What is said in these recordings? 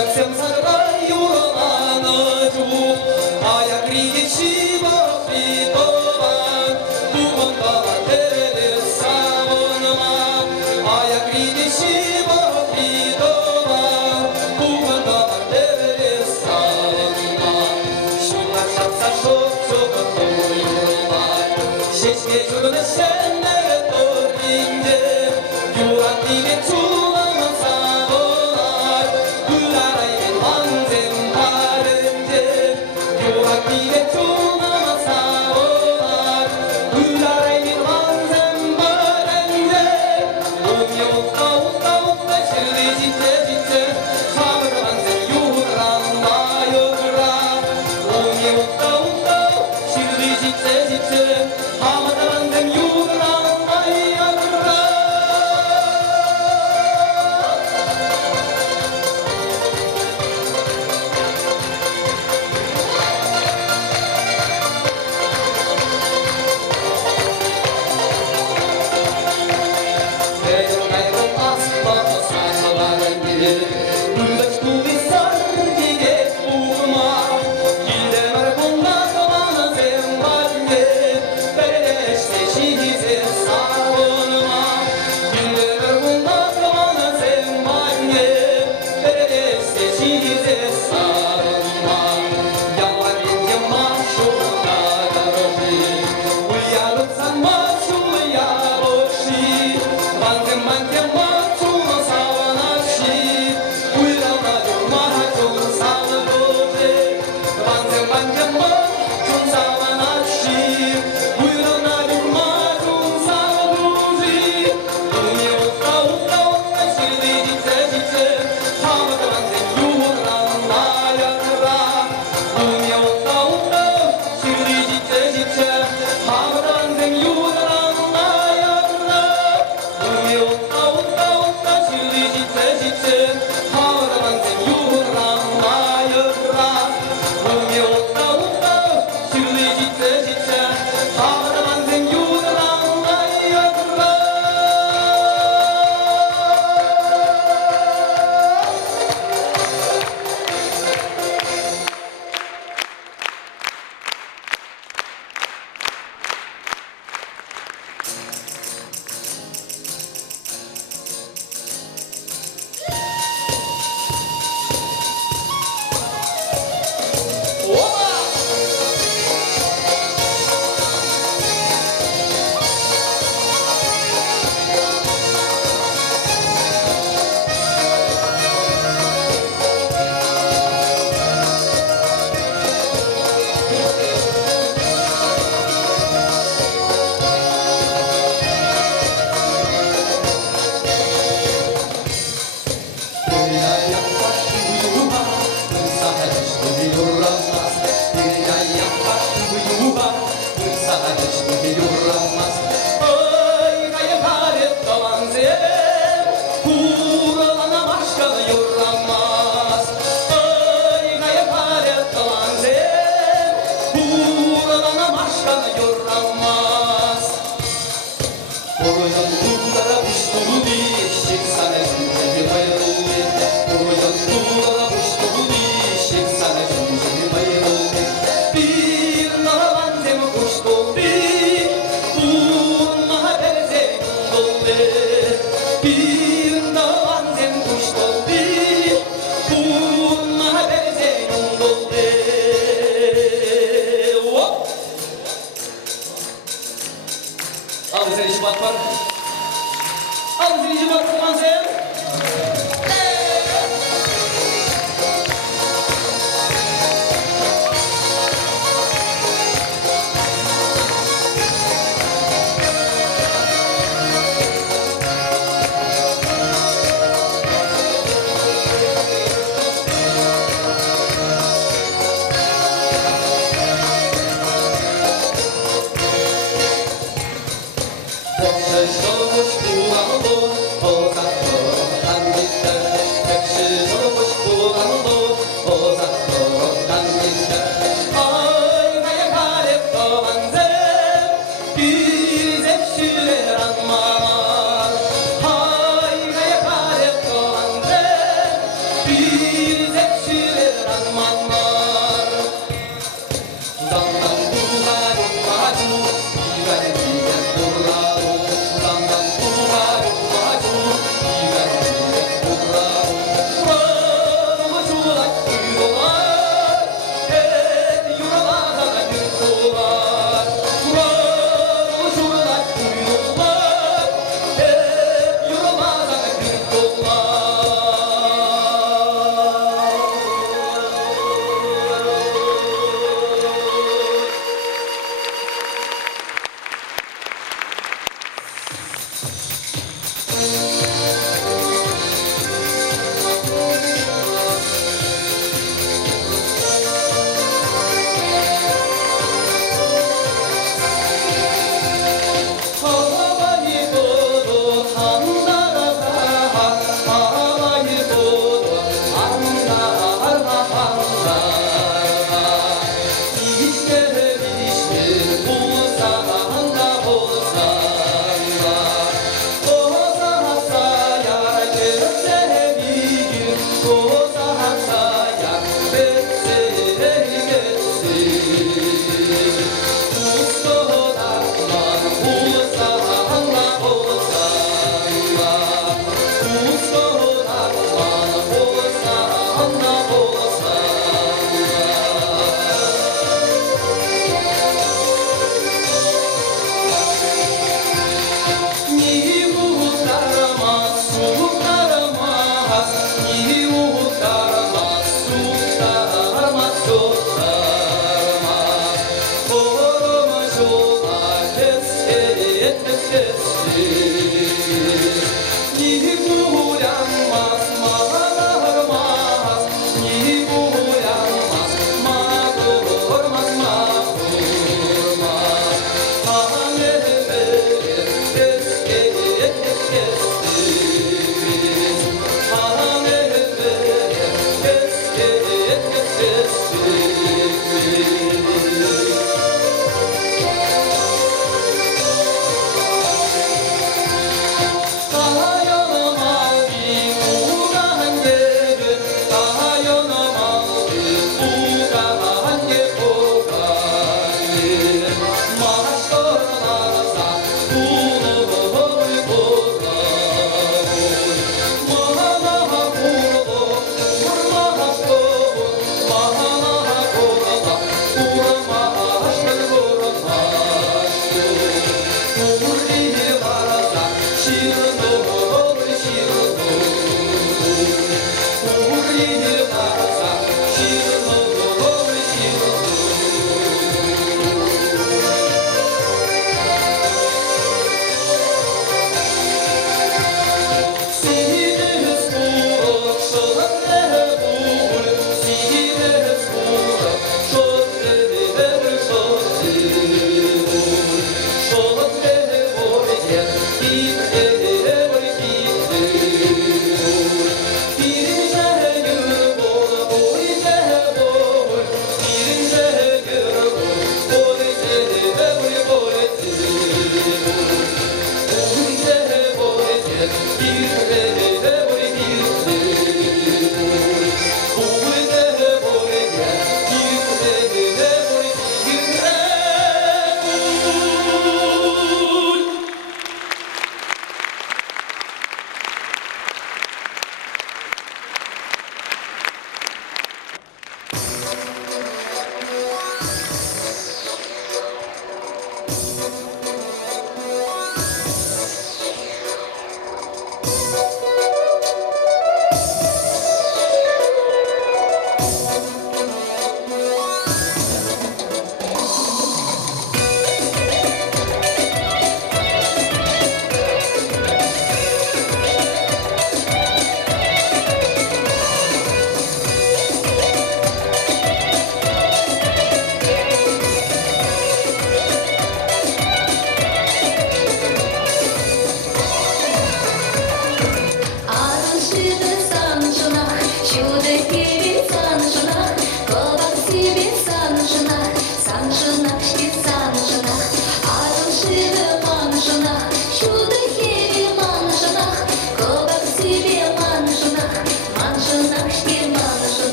как всем сараю роману, а я крики чива притова, думан баба терели савонма, а я крики чива притова, думан баба терели савонма, шуна шапса шопчока тоюма, шешке 주는 샌네레 또린데 유한님의 주왕은 사보날 그나라의 왕zem바른데 유한님의 주왕은 사보날 그나라의 왕zem바른데 오미 없다 없다 없다 실리 짓대 짓대 사보다 왕zem 유랑 마여그라 오미 없다 없다 실리 짓대 짓대 하마다 왕zem 유랑 마여그라 내용날고 아스파트 사서가는 길 물같이 꿈이 sar기게 오구마 길에 말고 나서 많은 생활에 베레시세 시세 사오누마 길에 말고 나서 많은 생활에 베레시세 시세 사오누마 양말인 양마쇼 나가로시 우야롭산 마쇼 우야롭시 만zem만zem마초노 사와나시 우이라마조 마하조 사와도제 만zem만zem 마초 사와나시 우이라마조 마초 사와도제 우이 없다 없다 없다 실리 짓대 짓대 하마다 만zem 유호랑 나야라 우이 없다 없다 실리 짓대 짓대 하마다 만zem 유호랑 나야라 우이 없다 없다 없다 실리 짓대 짓대 하마다 만zem 유호랑 나야라 우이 없다 없다 실리 짓대 짓대 하마다 만zem 유호랑 나야라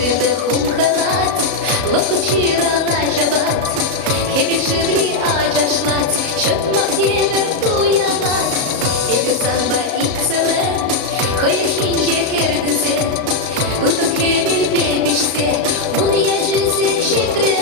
шиде хуп халат, локучира на жабат, хеміширі аджашлат, щоб махєвер туянат, і писанба ікселе, хояхінже кердізе, утокемі бебіште, мун яджізе шекреме.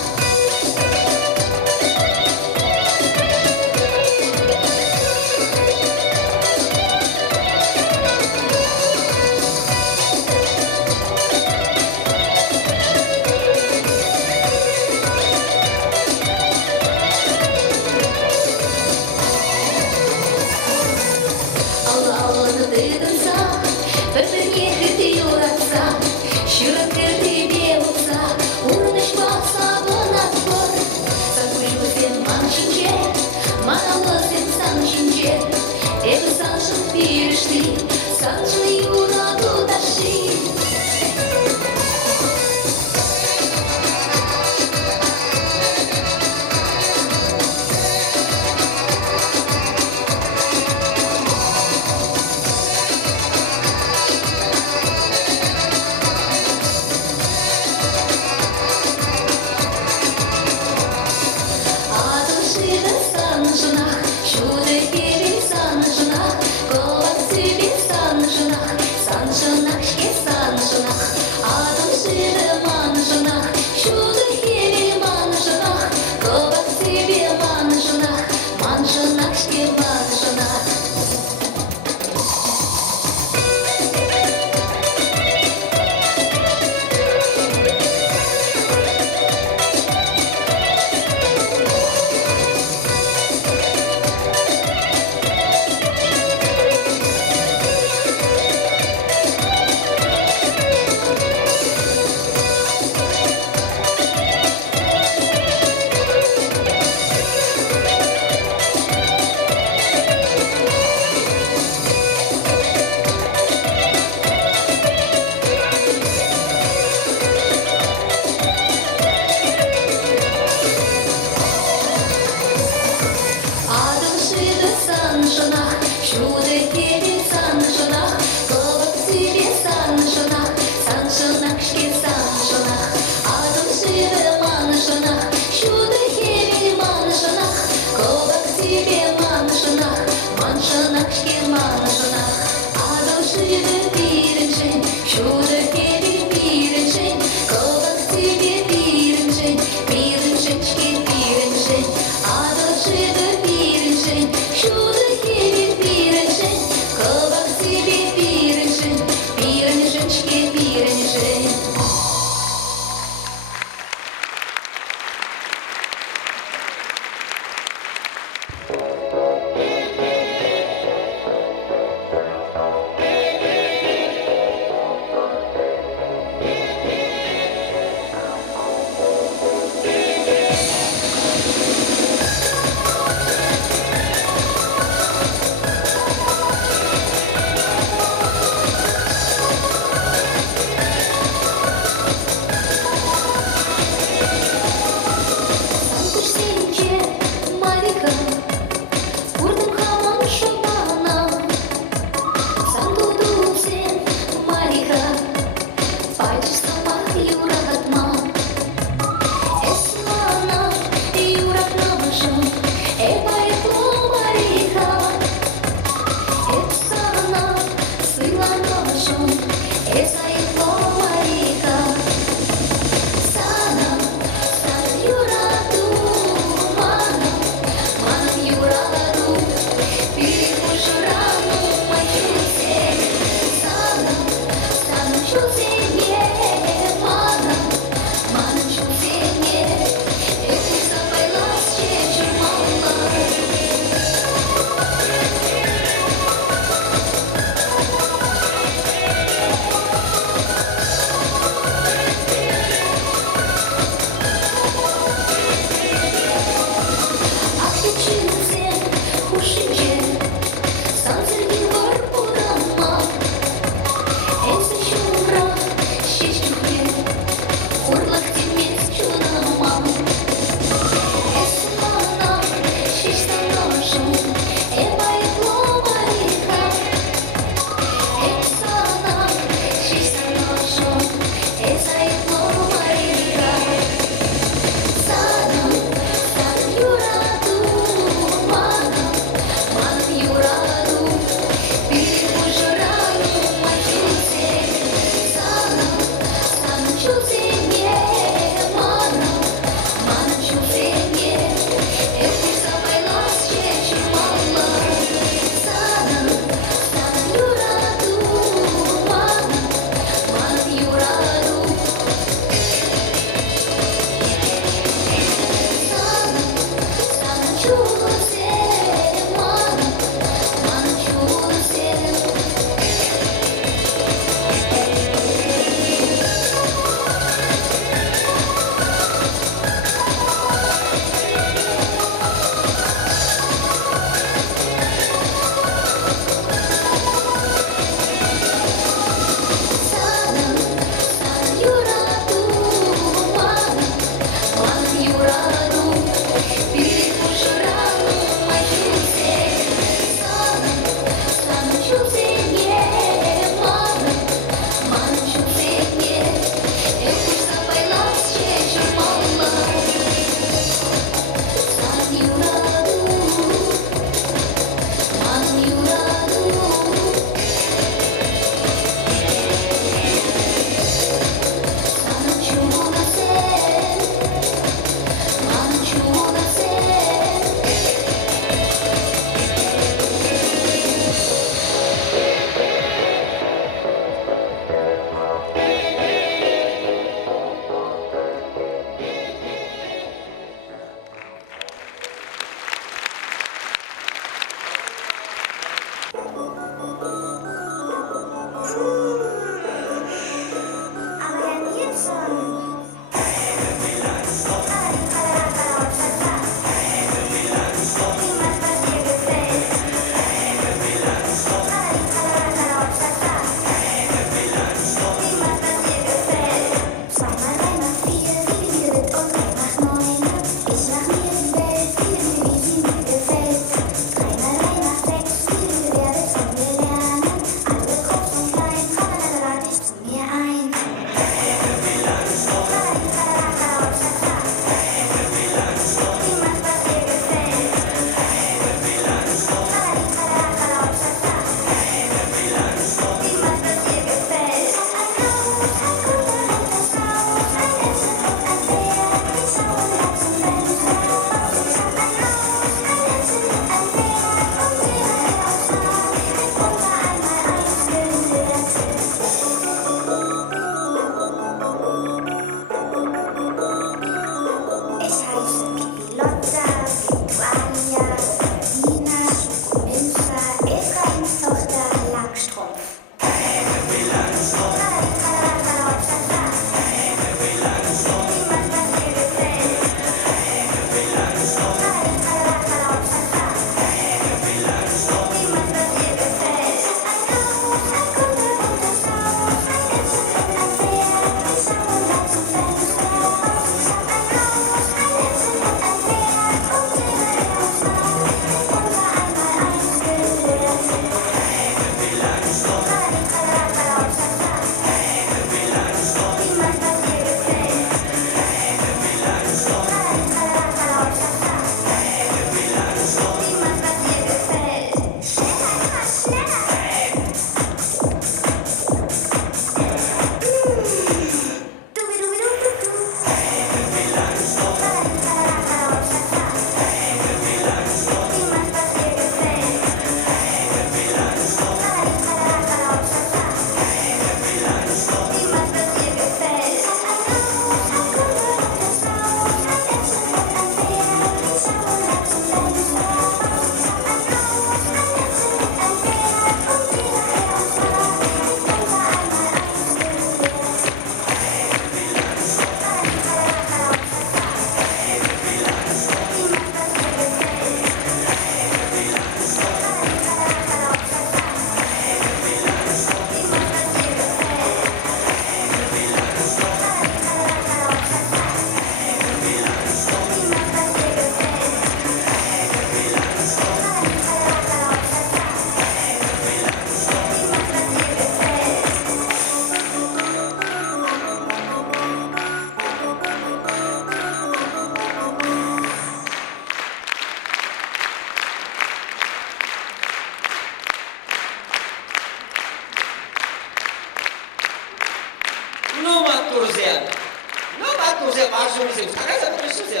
Ажумсим, какая пришли?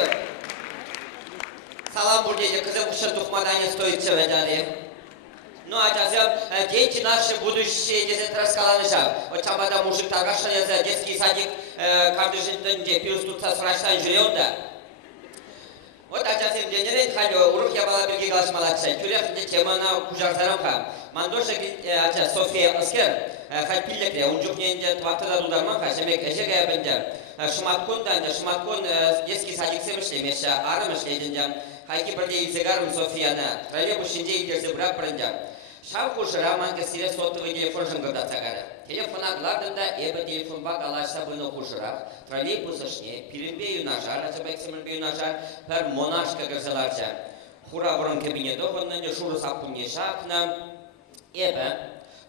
Салам бурдеje, кызым кушын тухмадане стоит чеведали. Ну, а сейчас дети наши будущие десять раскаланыша. Вот там когда мужик торгашан за детский садик, каждый день плюс тут со спрашиваем жрет, да. Вот а сейчас им денег ходил, урок я была беги глаз молодца. Тюрях тема на кужарзарамка. Мандоша а София Аскер, хапиллекре, он жукненде тватыда дударманка, семек эжеге бенде. Шматкундан, шматкун детский садик семешли, меша армешли денде. Хайки бірде илсегарым Софияна, троллейбус ішінде илдерсе бірақ бірінде. Шалқушы раманға сирес соттығы телефон жыңғырда сағары. Телефон ағылардында ебі телефон бақ алашса бұны құшырақ, троллейбус ішіне, пирінбею нажар, ачабайк семірбею нажар, пәр монашқа кірзаларча. Хура бұрын кабинеті ғыннынде шуры саппымне шақына. Ебі,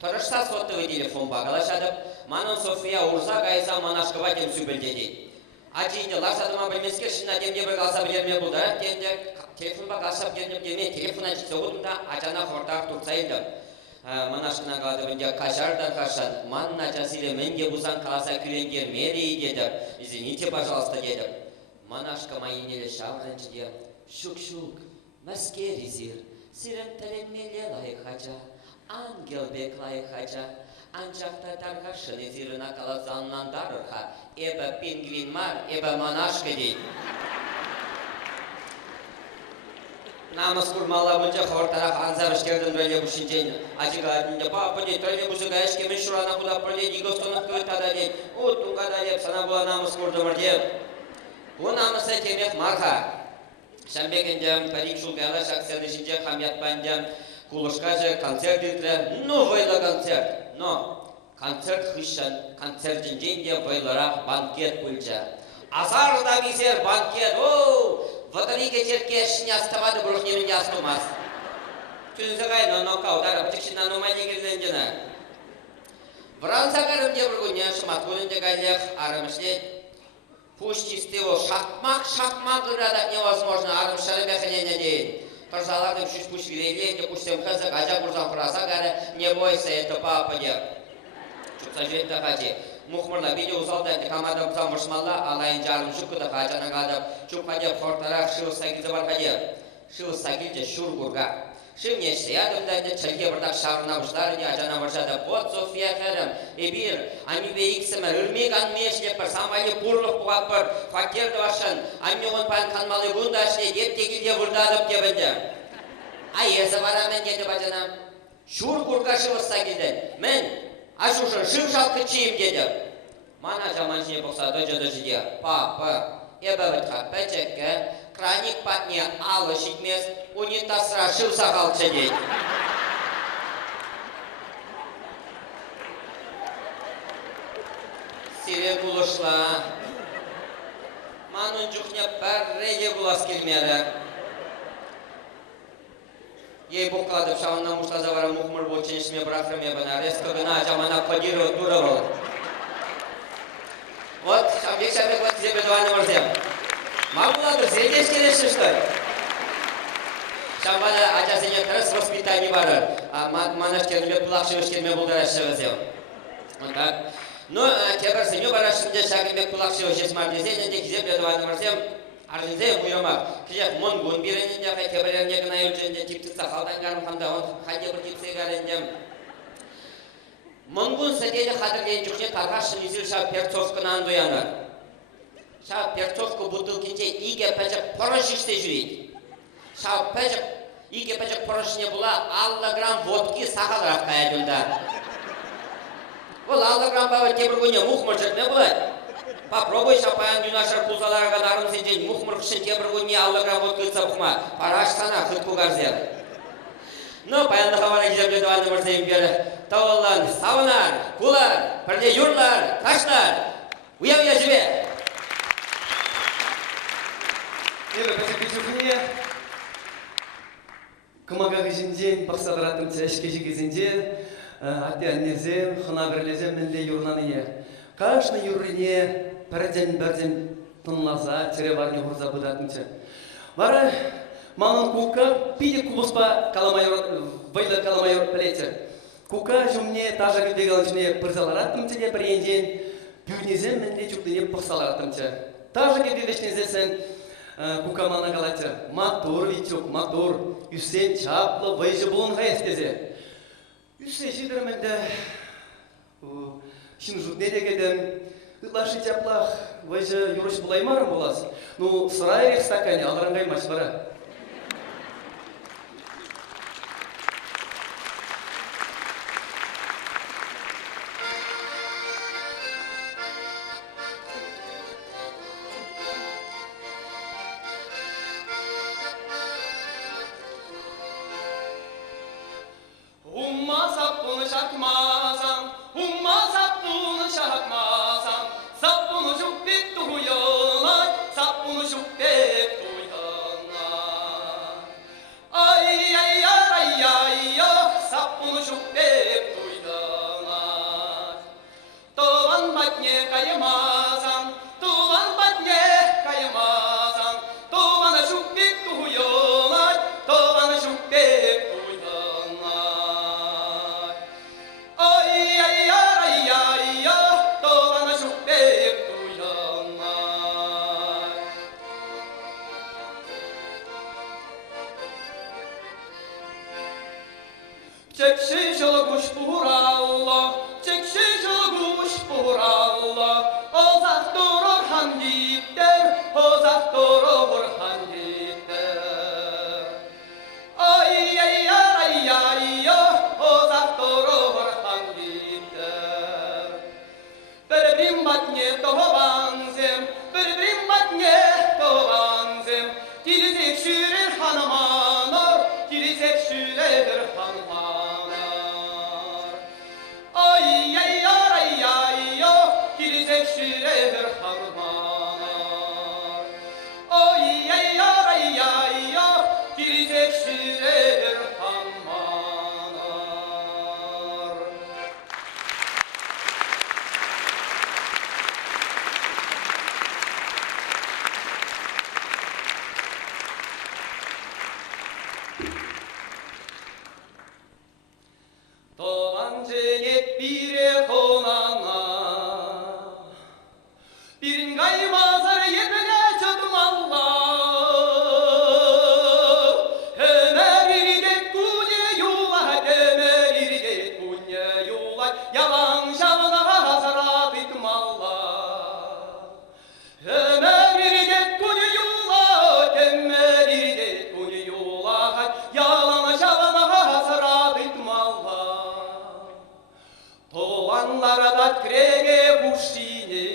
тұрышса соттығы телефон бақ алашадып, манын София урза қайса монашқа ватем сүбілдеді. Ачиде ларсадыма білмеске шына демде бір қалса білерме бұлды. Телефон бақ ашап келіп деме, телефон әнші соғытында ачана қортақ тұрсайды. Манашқына қалады бінде қашардан қашан, манна жасылы менде бұзан қаласа күлендер мері деді. Извините, пожалуйста, деді. Манашқа майынелі шаврыншы де, шук-шук, мәскері зир, сирен тәленмелі лайық хача, ангел бек лайық хача, анчақта тарғашын зирына қала занландарырға, ебі пингвин мар, ебі манашқа дейді. Намыс құрмала бұнша қортарақ анзар ішкердің троллейбус үшінчен. Ачыға әдінде, папа дейді, троллейбусыға әшкемен шұрана құлап бір дейді, егостонық көйтада дейді, ұттыңға да деп, сана бұла намыс құрдымыр деп. Бұл намысы темек марха. Шамбекінде, парик шулгала шақсады ішінде, қамятпайында, кулышқа же концерт етірі, вайлы концерт. Но, концерт хышын, концерттен женде вайлырақ банкет бүлчі. Азарда бисер банкет, Ватанике черке шня ставады бұрықнемінде астымас. Түнізі ғайны нокаудары бітікшіна номайне келдендені. Вранса қарымде бір күнне шымат көлінде ғайлық арымышлет. Пуштистево шақмақ ұрада невозможно арымшары бәхінене дейін. Тұрзалардың шүш пуш вилейлейді, пуштем қызық ажа бұрзан құраса ғары, не бойся, это папа деп. Чүкса жетті қачи. Мұхмырла видео ұзалдайды камадам замыршмалла, алайын жарым жүкіді қачаны қадып, чүпқа деп қортарақ шыу сәкілді бар қадеп. Шыу сәкілді шүр құрға. Шыу нешті ядымдайды чәлге бірдақ шағырна ұштары де ажана бұршады. Вот София кәрім, ебір, амибе иксімі, үрмек анмешлеп бір, самайлы бұрлық бұғап бір, фактерді башын, амме он пан қанмалы ғындашыне деп текілде бұрдадып дебінді. Ай, есі барамен деді бажанам. Шүр құрға шыу сәкілді. Мен Ашушын шым шалқы чиім деді. Мана жаманшыне бұқсады жады жиде. Папа, ебі бітқа пәчекке, краник патне алы шитмес, унитасыра шым сақалчы дейді. Сирен бұлышла. Манын жүхне бәрреге бұлас келмері. Ей бұққадып шауынна мұштаза бара мұхмыр бұл ченшіме бірақырме бұна. Резко ғына жамана қадиры тұра бұл. Вот, шамбек вот тебе бедуаны мұрзем. Мағуладыр, зелдеш келеші штой. Шамбада ажасыне тұрыс воспитание бары. Манашкеріме пұлақшы өшкерме бұлдарашы өзем. Вот так. Ну, тебір сыне барашынде шағымбек пұлақшы өшесмар дезенінде кізе бедуаны мұрзем. Арзинде бұйымақ, кіжек мұн бұн беренінде қай тебіреріне ғына үлченде типтікса қалдан қарым қамда он қайде бір типсе қарендем. Мұн бұн сәдеді қадырден жүкне тарғашын үзіл шау перцовкынан дуяны. Шау перцовку бұдыл кенде иге пәжік порошыште жүрейді. Шау пәжік, иге пәжік порошыне бұла 50 грамм водки сақалырақ қайадылда. Ол 50 грамм бабы тебір көне мұхмыр жүртме бұлайды. Попробуй шапаян юнашар пулзаларға дарын сенден мұхмыр қышын тебір көне 50 грамм водкыца бұқма. Параш сана құтку қарзер. Ну, паянды қавана кеземде дуаны мұрзайым бері. Тауылан, сауынар, кулар, бірде юрлар, ташлар. Уя-уя жібе. Ебі, бәсі жүхіне. Кымаға кежінден, бақсадыратым тәшке жегізінден, атты әннезем, қына бірлезем, мінле юрнаны Қашны юррине бірден тынласа, тире барне ғұрза бұдатынчы. Бары, маңын кука, пиде кубыспа вайлы каламайор пілеті. Кука жүмне тажа гүлдегі алыншыне пырзаларатымчы де бір енден, бүйнезем мінле жүктіне пықсаларатымчы. Тажа кедилешнезесен кукамана галатя. Матур витюк, матур. Үсен чаплы вайжы болынға естезе. Үсе жидірменде шын жут не дегеден ытлашы чаплах вайжы юрыш булаймарым болас. Ну, сырайрек стакане алырангай мачлара. Umma sapını şakmazam, umma sapını şakmazam, sapını şubbet duyanay, sapını şubbet duyanay. Ay ay ay ay ay, sapını şubbet duyanay. Doğan batne kayamazam, doğan batne kayamazam, doğana şubbet duyanay, doğana şubbet duyanay. Ay ay ay ay ay, doğana şubbet duyanay. Çekşiş olguş buğralla, çekşiş olguş buğralla, ozak durur handipter, ozak durur handipter. Ay ay ay ay ay, ozak durur handipter. Berbrim batnie tohovanzem, berbrim batnie tohovanzem, tilizek şürer hanımanor, tilizek şürer hanımanor. Ay ay ay ay ay, tilizek şürer hanımanor. Ay ay ay ay ay, tilizek şürer hanımanor. Doğan cennet bire konana, birin gaymazar yetmene çadım Allah. Hemer irget kunye yula, hemer irget kunye yula, yalan şavına hazarat ettim Allah. Hemer irget kunye yula, hemer irget kunye yula, yalan şavına hazarat ettim Allah. Doğanlara da krege kuşine,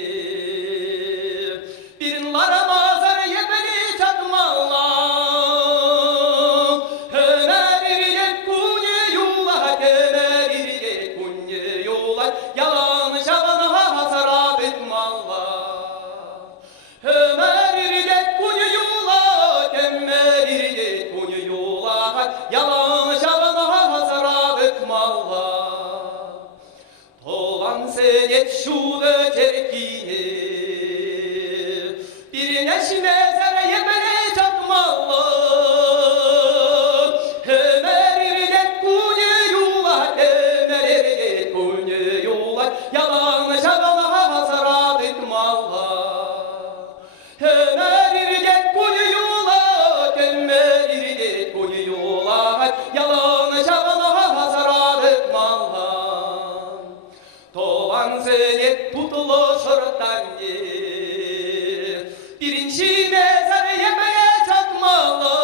birinlara mazar yetmeni çatmalla. Hemer irget kunye yula, hemer irget kunye yula, yalan şavana hasarat etmalla. Hemer irget kunye yula, hemer irget kunye yula, yalan şavana hasarat etmalla. Doğan senet şuda terkine, birine şimezere yemene çatmalı. Hemer irget kunye yula, hemer irget kunye yula, yalan şavana hasarat etmalı. Hemer irget kunye yula, hemer irget kunye yula, yalan şavana hasarat etmalı. Doğan senet tutuluşur tanye, birinci mezar yemeye çatmalı.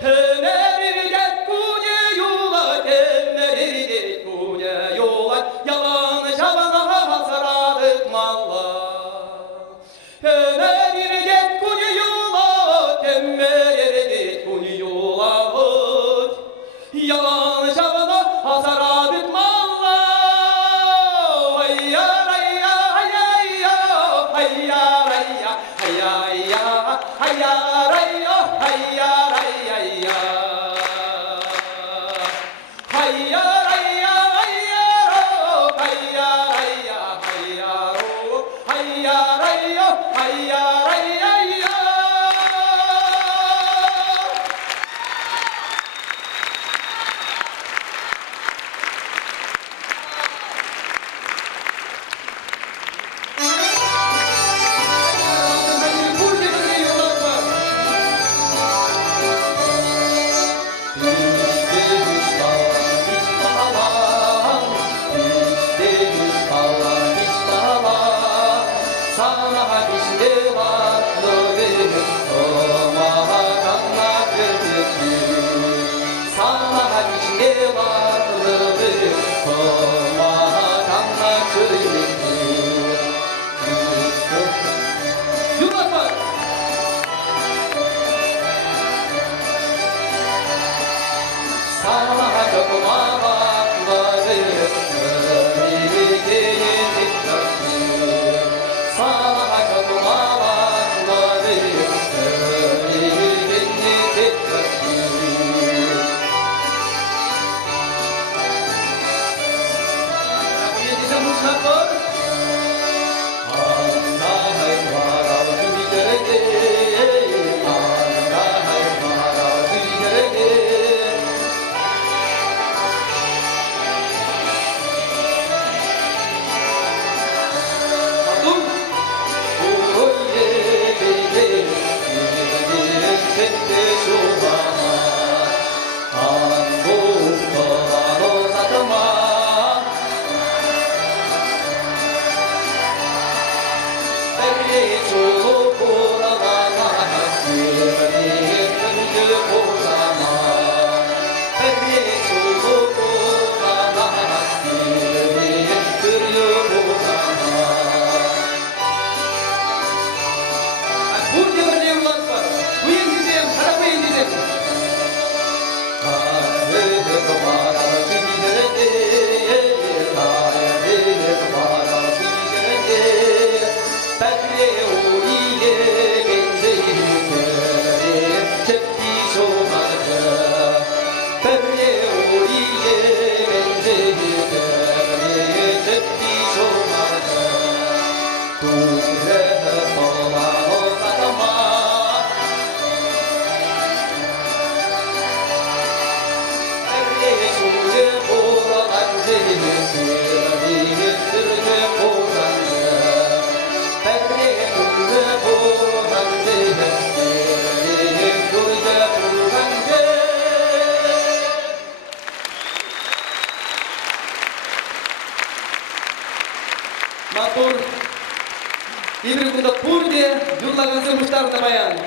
Hemer irget kunye yula, hemer irget kunye yula, yalan şavana hasarat etmalı. Hemer irget kunye yula, hemer irget kunye yula, yalan şavana hasarat etmalı. Sana işte varlı bir tomağa götürdü. Sana işte varlı bir tomağa götürdü. Yılmaz var. Sana çok varlı bir Матур ибір күнді пурде юллағынсы мұштарында баян.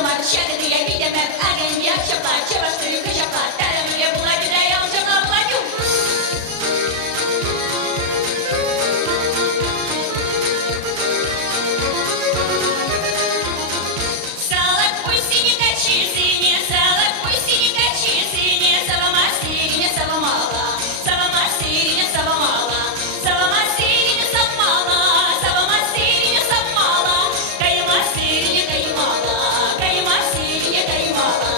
Замар, щагады я видимем, огонь я чапла, чеваштую качапла, тарамыре була бедра, я уже наплачу. Салат пусть и не качи, сине, салат пусть и не качи, сине, салама сирине, саламала, салама сирине, саламала, салама сирине, салмала, салама сирине, салмала, кайма сирине, каймала, кайма сирине, каймала.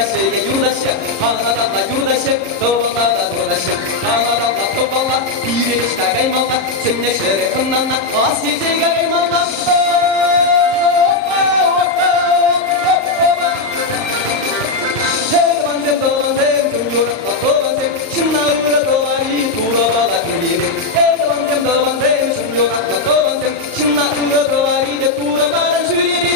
유다시에 유다시 하나달라 유다시 또발라 유다시 하나달라 또발라 비례시가 갈망라 생내시에 끝났나 아시제가 갈망라 대반생 도반생 중요했다 도반생 신나으라 도와리 돌아봐라 그리는 대반생 도반생 중요했다 도반생 신나으라 도와리 이제 돌아봐라 주리니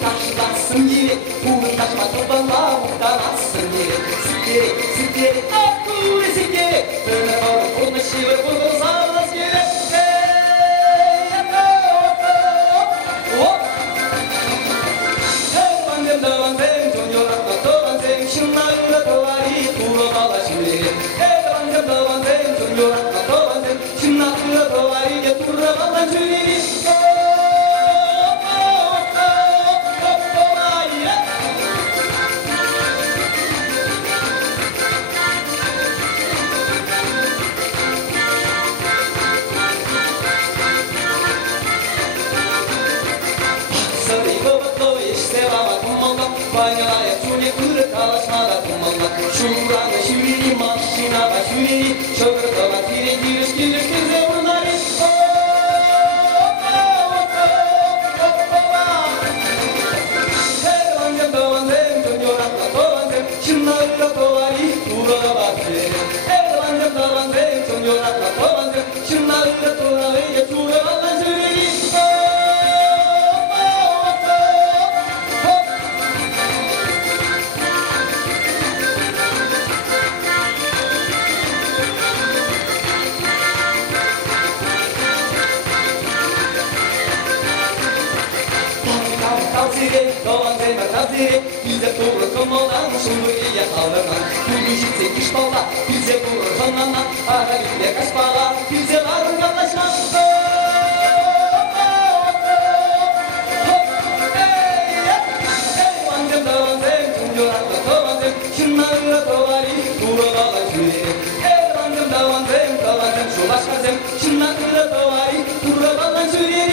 다시 왔은 일에 우리 다시 맞춰봐라 우다 왔은 일에 스케리 아쿠리 스케리 그날 보고 시를 보고 살아 스케리 대반생 대반생 존요라다 대반생 신나으라 도와리 돌아봐라 시리 대반생 대반생 존요라다 대반생 신나으라 도와리 이제 돌아봐라 시리 과녀의 손에 그릇 가라사다 도망가 슈라는 슈리니 마시나가 슈리니 저그러다가 기레기를 세우는 날이 대반생 더반생 전요란다 더반생 신나으라 도와리 돌아가봤지 대반생 더반생 전요란다 더반생 신나으라 도와리 돌아가봤지 슈리니 이제 불을 꺼먹는 소리야 하려나 누구시 생기시 봐라 이제 불을 꺼먹나 아가리 내가시 봐라 이제 말은 가다시 완전 더 완전 중요한 더 완전 신나는 도와리 돌아가라 주리 완전 더 완전 수마시간생 신나는 도와리 돌아가라 주리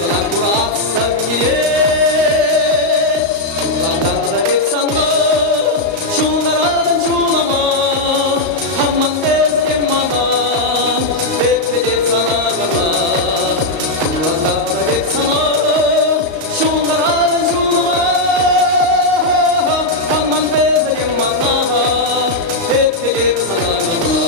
бана куратса кие Шуларда деп саны шулардан шулама Хамман безген мана Деппе деп санагана Шуларда деп саны шулардан шулама Хамман безген мана Деппе деп санагана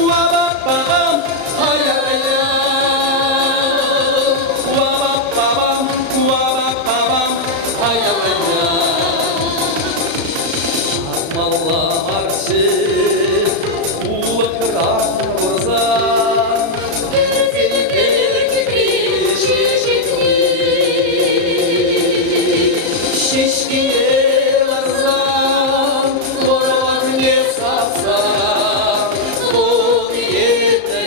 Уа-ба-ба-бам, ай-яй-яй. Уа-ба-ба-бам, уа-ба-ба-бам, ай-яй-яй. Ақмолла маршы, улы қырат мырза. Шешкене барсам, оралар не сапсам, ол еді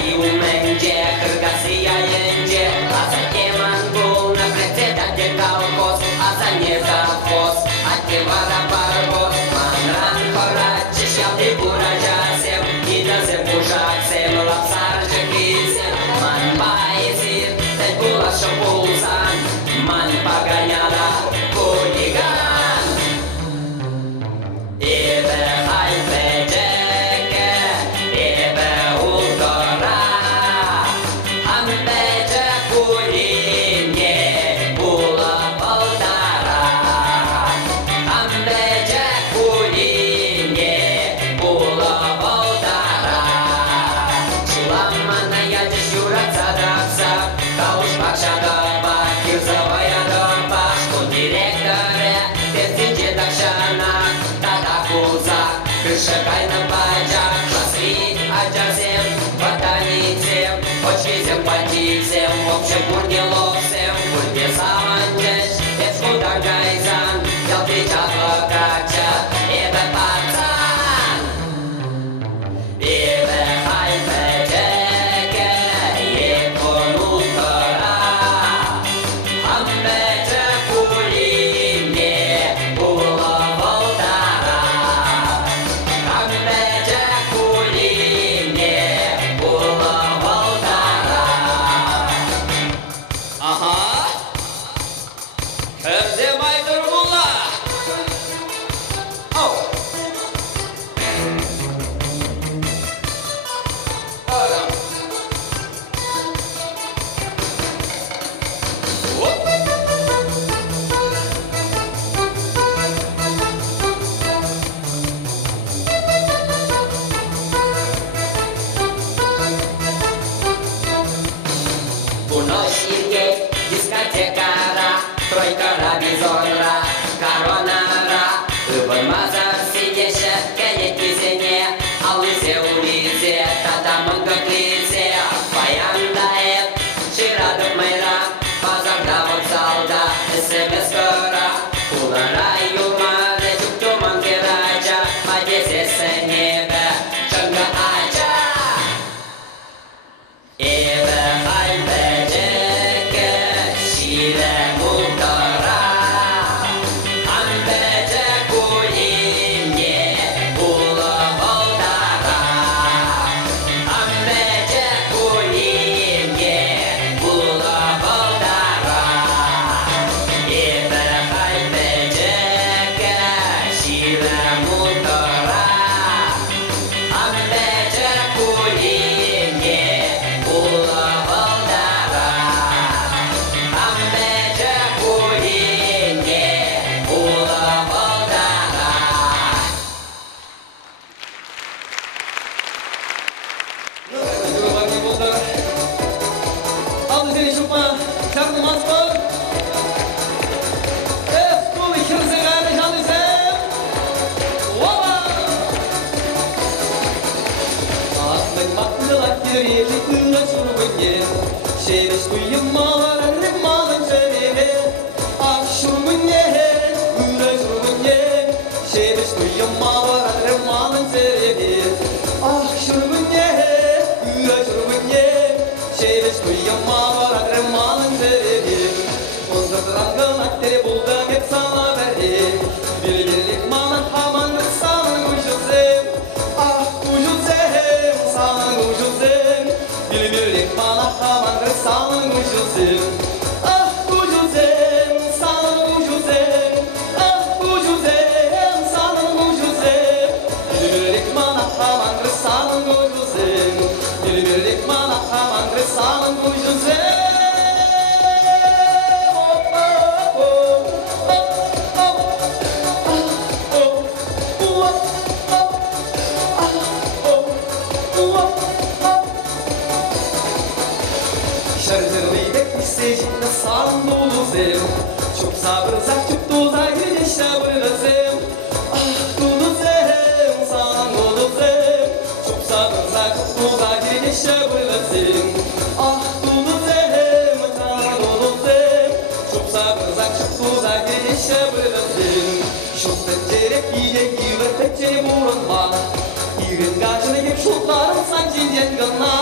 юменде, Кыргызия-енде, а затем Ангул на председатель колхоз, а за не завхоз, от Кевара паровоз. Манран хорачиш, я ты буражасем, и дазем бужаксем, лапсаржи кризем. Ман байзир, тет булашым булсан, ман паганяда хулиган. Ибе хайбеджеке, ибе ултора, хамбедже кулинге, була полтора. Хамбедже кулинге, була полтора. Шуламана ядеш юратса дапса, кауш бакшада бакир завая дома, что директоре, петинче такшана, тада куза, крыша кайна баджак, шасли аджасем, ботаницем, очкизем патиксем, в общем бурниловсем, бурне саманчеш, эцкуда гайзан, ялтичат локача, это пацан. Ибе хайбеджеке, еконутора, хамбедже кулинге, була полтора. Хамбедже кулинге, була полтора. Ага. Кырзем Айдырмулла. Ау. Адам. Оп. Уносимге, дискотекара, тройкара, бизонра, коронара, Ыбын мазар сидеше, кенет кизене, алызе улизе, татамын көклизе, баяндайып, ширадып майра, базарда вокзалда, СМС кора, улара юмары, жүктуман керача, мадезесі небе, чынғы ача. Ибе хайбеджеке, шире мултора, хамбеже кулинге, була полтора. Хамбеже кулинге, була полтора. Ибе хайбеджеке, шире мултора, хамбеже кулинге, була полтора. Хамбеже кулинге, була полтора. Жүргені болды. Алды сені шықма, кәрді маспы. Кулы хірзе ғаны жанызем. Ола! Ақтың мақтылар кереки үні жүргенде, шереш құйымалар әрі малын жәреле. Ақ жүргенде, үні жүргенде, шереш құйымалар әрі малын жәреле. Ақ жүргенде, үні жүргенде, шереш құйымалар әрі малын жәреле. Оздырған аттері болды кеп сала бәрі, белгелік маған хаманды салын көшізем. Ақ көшізем, салын көшізем, белгелік маған хаманды салын көшізем. Ақ көшізем, салын көшізем, ақ көшізем, салын көшізем, белгелік маған хаманды салын көшізем, белгелік маған хаманды салын көшізем. Şarjırlıydık mesajında sağım doluzem. Çok sabırsak çok doza girişe bırgazem. Ah doluzem, sağım doluzem. Çok sabırsak çok doza girişe bırgazem. Ah doluzem, sağım doluzem. Çok sabırsak çok doza girişe bırgazem. Çok tencere iye giver tencere burunma. İrin gacını hep şutlarım sancın gana.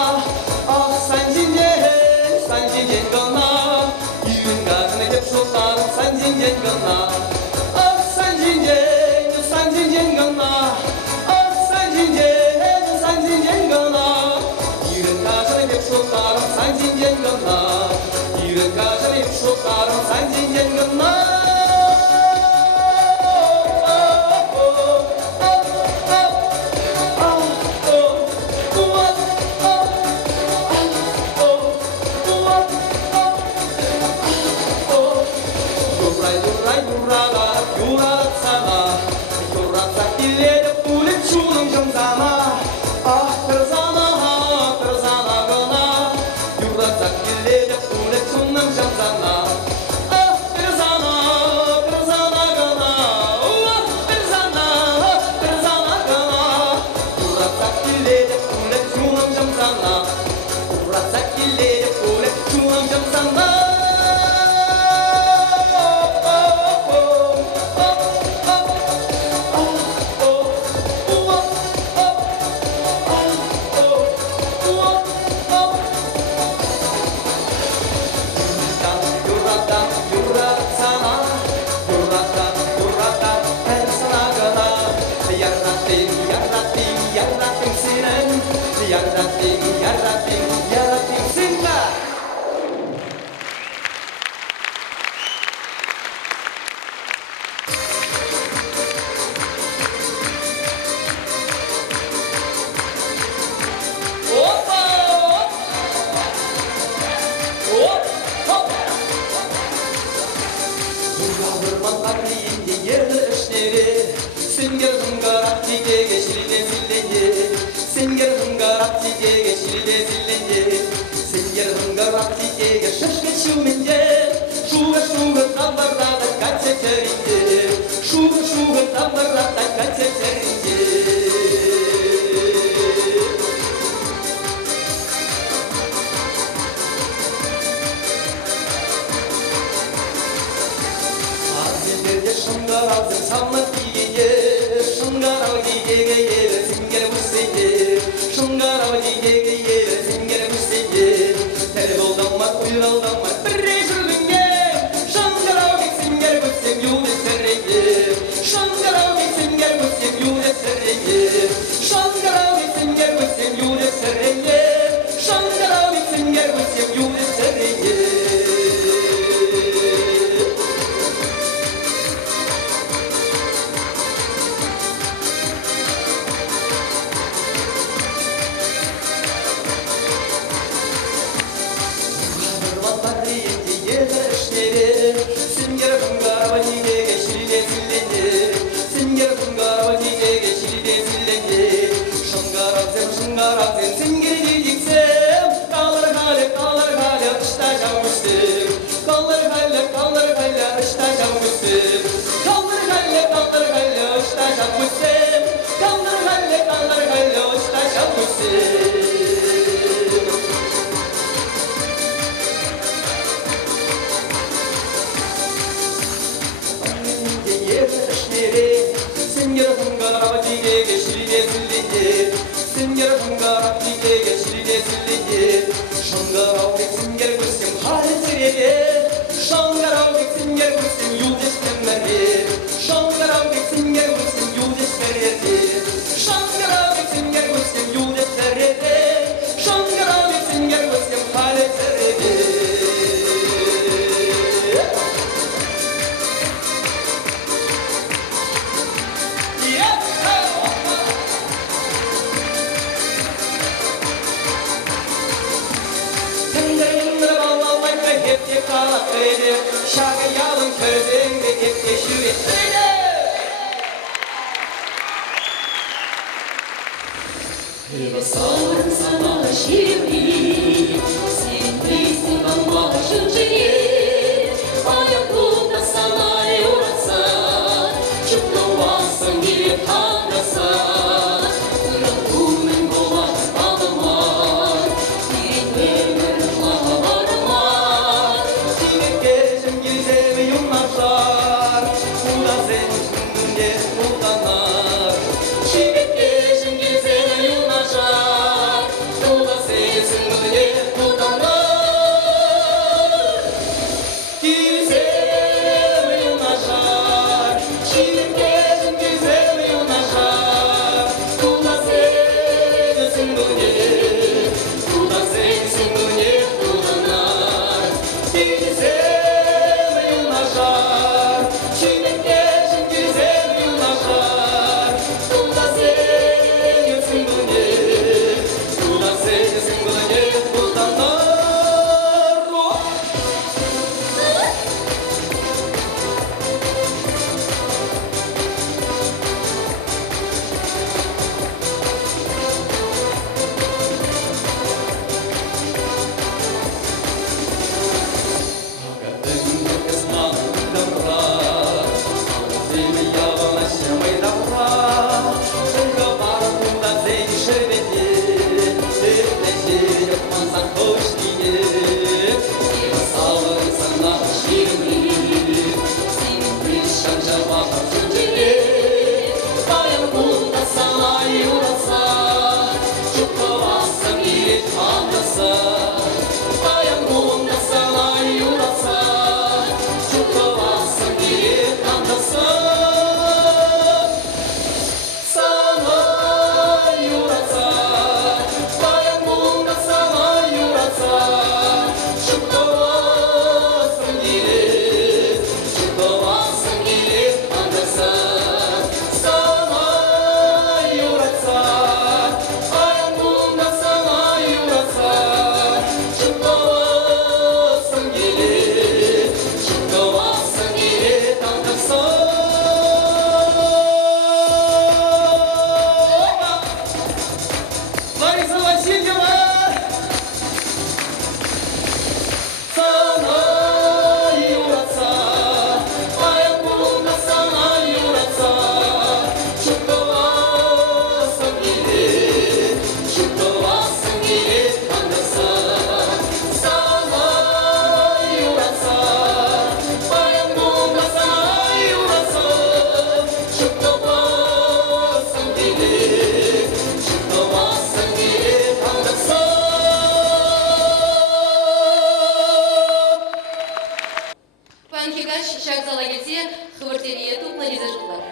sultanım sanjinjen gana ah sanjinjen gana ah sanjinjen gana 이른 가사리 백sultanım sanjinjen gana 이른 가사리 백sultanım sanjinjen gana Иван Хигач шаг зала келсе, хывыртене ету Лариза жытлар.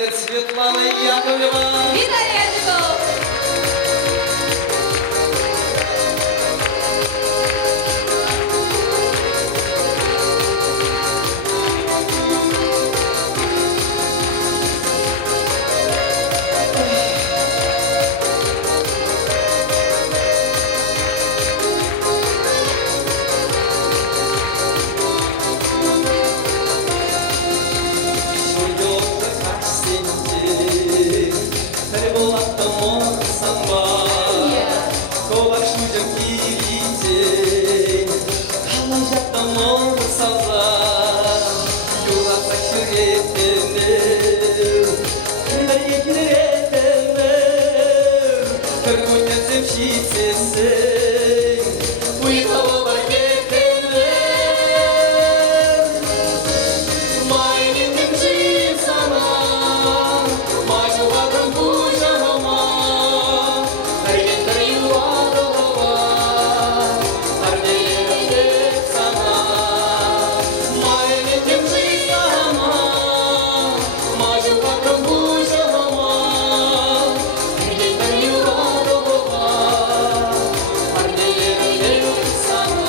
поедет Светлана Яковлева. Виталий Альников. Сама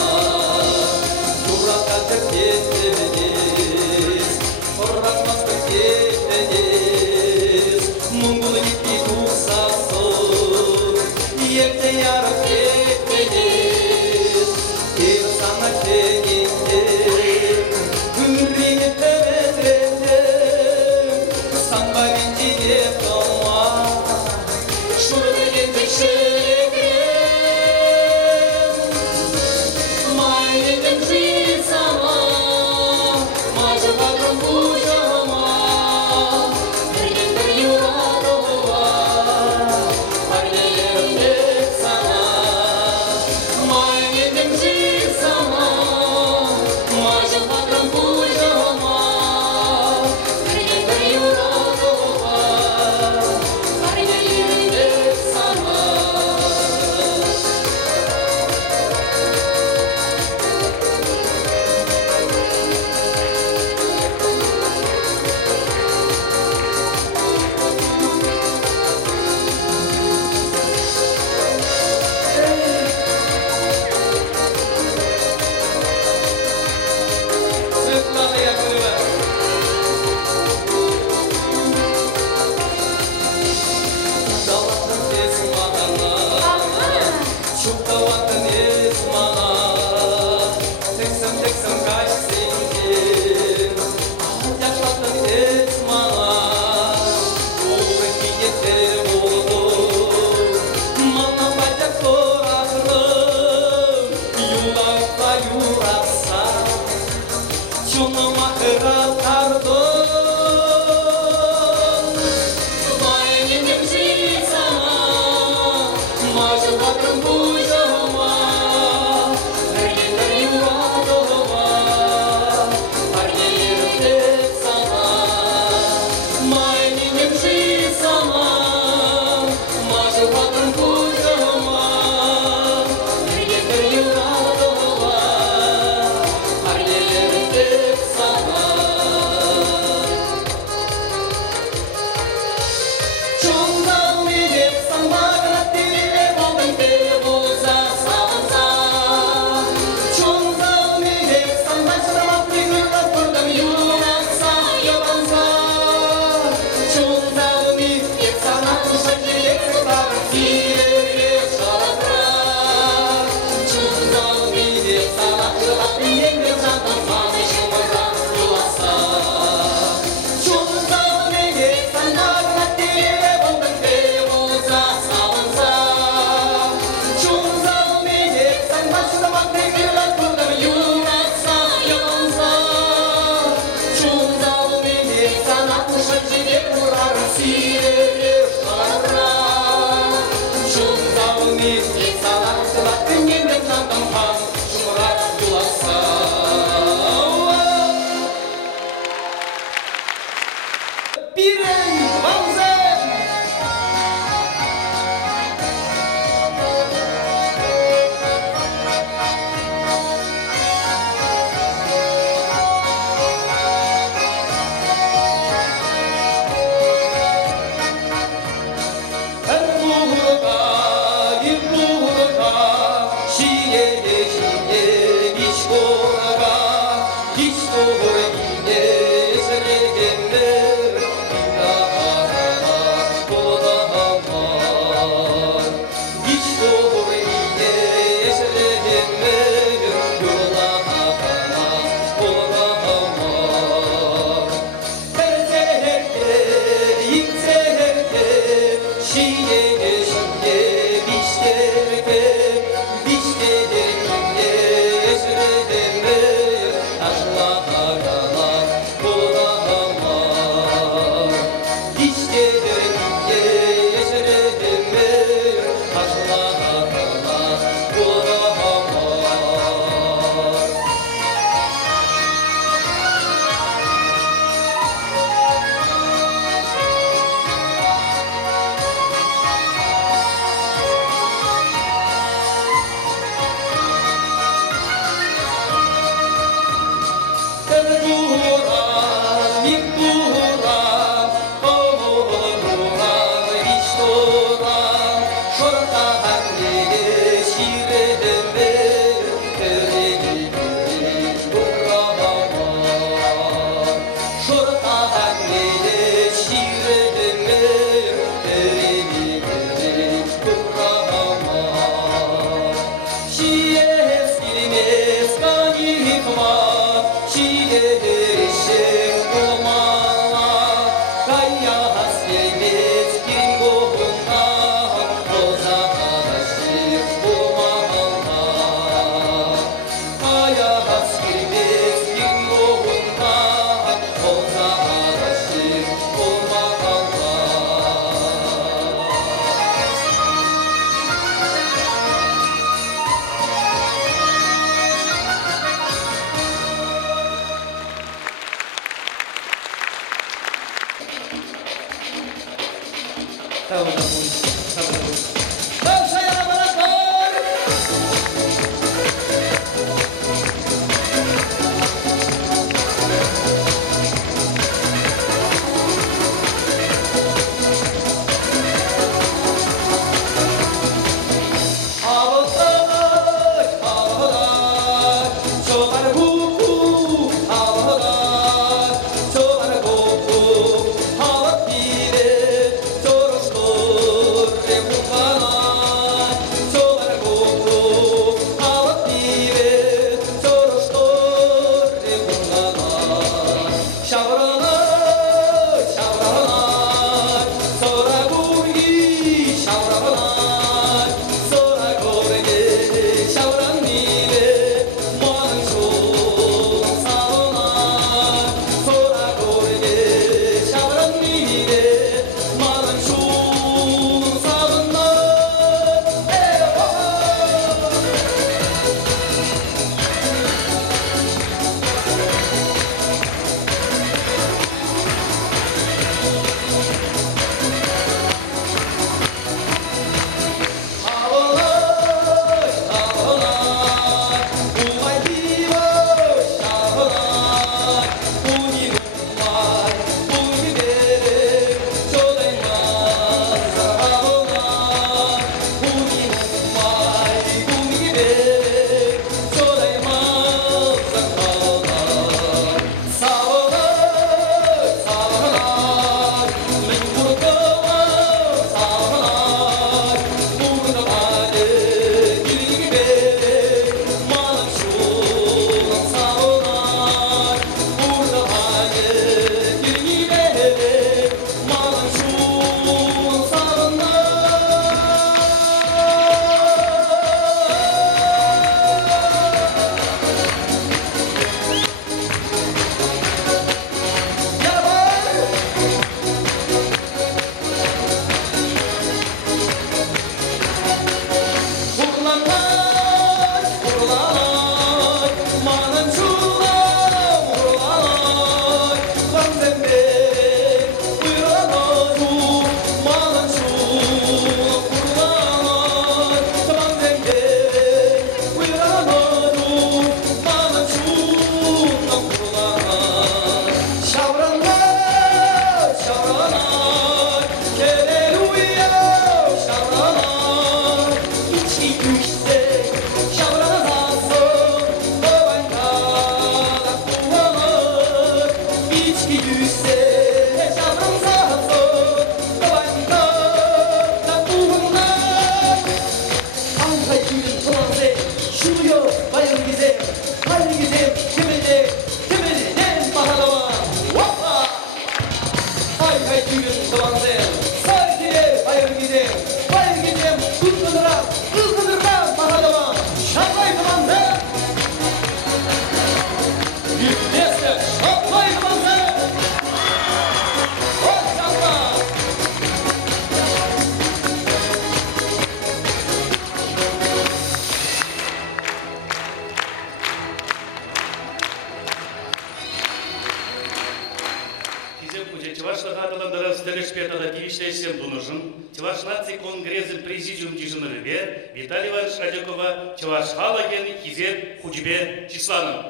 Чуваш наций конгресс президиум Дижинырыбе, Виталий Иванович Радюкова, Чуваш Халаген, Хизет Худжбе Числанов.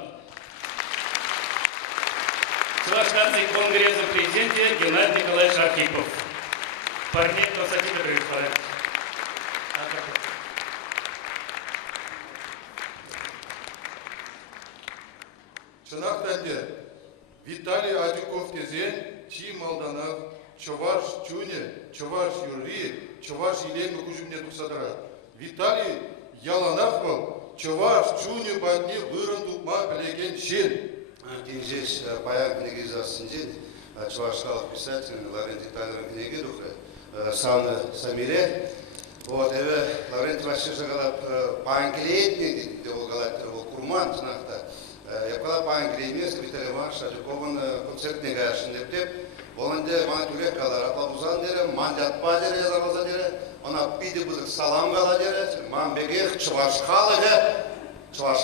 Чуваш наций конгресс президенте Геннадий Николаевич Архипов. Парни, красоты, дорогие. Шынақтанде Виталий Адюков кезен Чи Малданов, Чуваш Чуне, Чуваш Юрри, Чуваш Еленгі күжімне тұқсадыра. Виталий Яланақ был, Чуваш Чуне бадне вырын тұқма білеген шен. Здесь появ книги за сынден, Чуваш халық писатель, Лаврентий Витальевич книги дұқы, Санны Самире. Вот, Лаврентий Васильевич ғалап по-англиетне, де ол ғалап ол курман тұнақта. Япала по-англиемес, Виталий Иванович Адюковын концертіне ғашын дептеп, Оланде мана түлек қалар, апабузан дере, ман жатпа дере, язамазан дере, она пиді бұзық салам қала дере, ман бегех Чуваш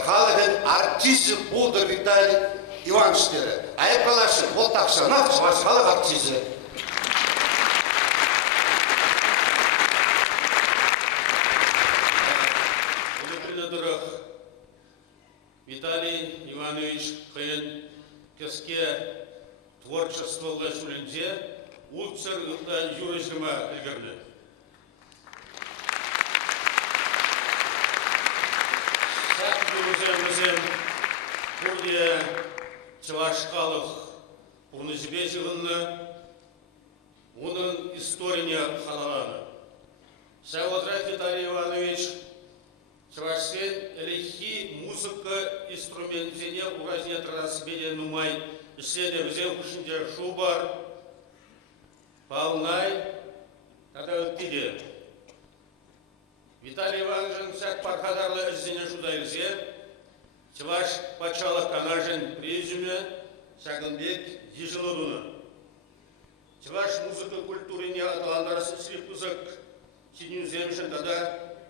халығы артисі бұлдыр Виталий Иванович дере. Айыпалашы, ол тақшанақ Чуваш халық артисі. жыма үлгерді. Сәттімізен бұрде Чавашқалық бұны жібе жығынны, оның история қалаланы. Сәуатрат Виталий Иванович Чавашсен элехи музыка инструментіне уразне трансбеде нумай ісене взем күшінде шубар, палнай, тада өттіде. Виталий Ивановичын сәк парқадарлы ізіне шудайырзе, Чаваш пачалық канажын презюме сәгінбек ежілыруны. Чаваш музыка культурине аталандарысы слепузык синюземшін тада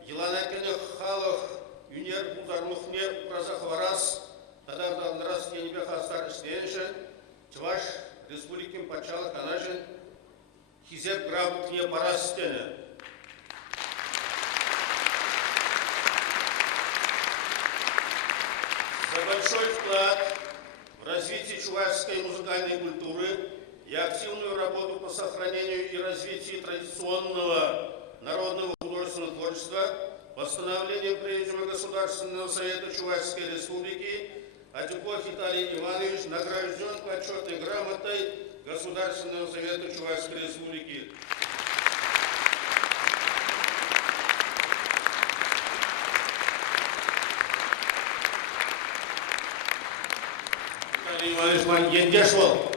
Еланакені халық үнер ұзарлықне ұразақ варас, тадардандарас енебе қастар істеншін, Чаваш республикин патшалық канажын хизеп грамотне парас істені. За большой вклад в развитие чувашской музыкальной культуры и активную работу по сохранению и развитию традиционного народного художественного творчества, восстановлением Президиума Государственного Совета Чувашской Республики, Атюков Виталий Иванович награжден почетной грамотой Государственного Совета Чувашской Республики. Виталий Иванович, ман ендеш бол.